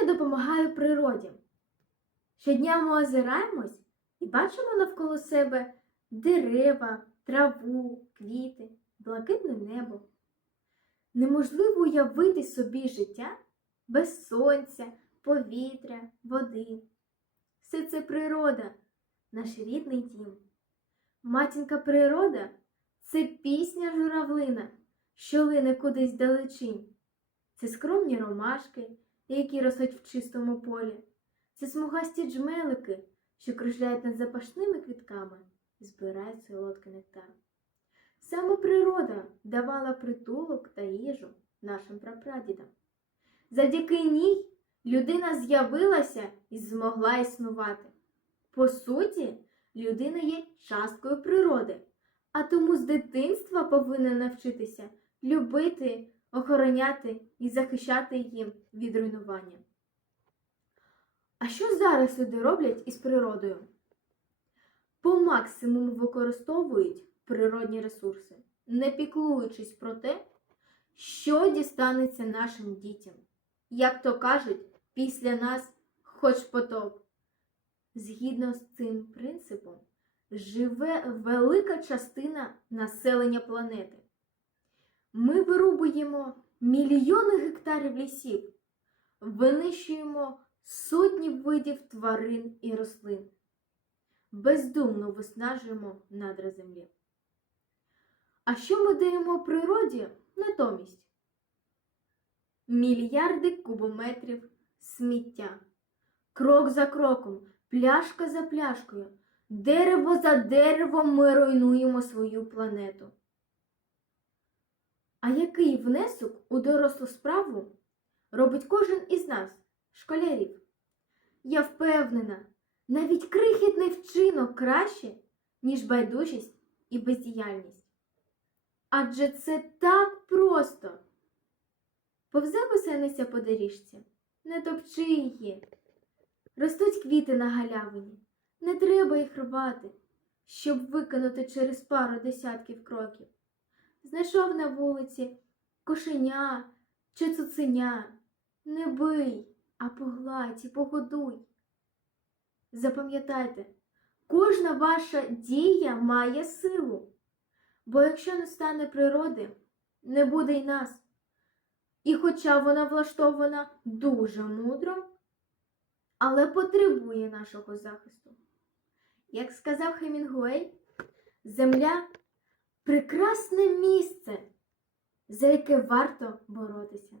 я допомагаю природі? Щодня ми озираємось і бачимо навколо себе дерева, траву, квіти, блакитне небо. Неможливо уявити собі життя без сонця, повітря, води. Все це природа, наш рідний дім. Матінка природа це пісня журавлина, що лине кудись далечінь. Це скромні ромашки, які ростуть в чистому полі. Це смугасті джмелики, що кружляють над запашними квітками і збирають солодкий нектар. Саме природа давала притулок та їжу нашим прапрадідам. Завдяки ній людина з'явилася і змогла існувати. По суті, людина є часткою природи, а тому з дитинства повинна навчитися любити, охороняти і захищати її від руйнування. А що зараз люди роблять із природою? По максимуму використовують природні ресурси, не піклуючись про те, що дістанеться нашим дітям. Як то кажуть, після нас хоч потоп. Згідно з цим принципом, живе велика частина населення планети. Ми вирубуємо мільйони гектарів лісів, винищуємо сотні видів тварин і рослин, бездумно виснажуємо надра землі. А що ми даємо природі натомість? Мільярди кубометрів сміття. Крок за кроком, пляшка за пляшкою, дерево за деревом ми руйнуємо свою планету. А який внесок у дорослу справу робить кожен із нас, школярів? Я впевнена, навіть крихітний вчинок краще, ніж байдужість і бездіяльність. Адже це так просто. Повзе гусениця по доріжці, не топчи її. Ростуть квіти на галявині, не треба їх рвати, щоб викинути через пару десятків кроків. Знайшов на вулиці кошеня чи цуценя. Не бий, а погладь і погодуй. Запам'ятайте, кожна ваша дія має силу, бо якщо не стане природи, не буде й нас. І хоча вона влаштована дуже мудро, але потребує нашого захисту. Як сказав Хемінгуей, земля прекрасне місце, за яке варто боротися.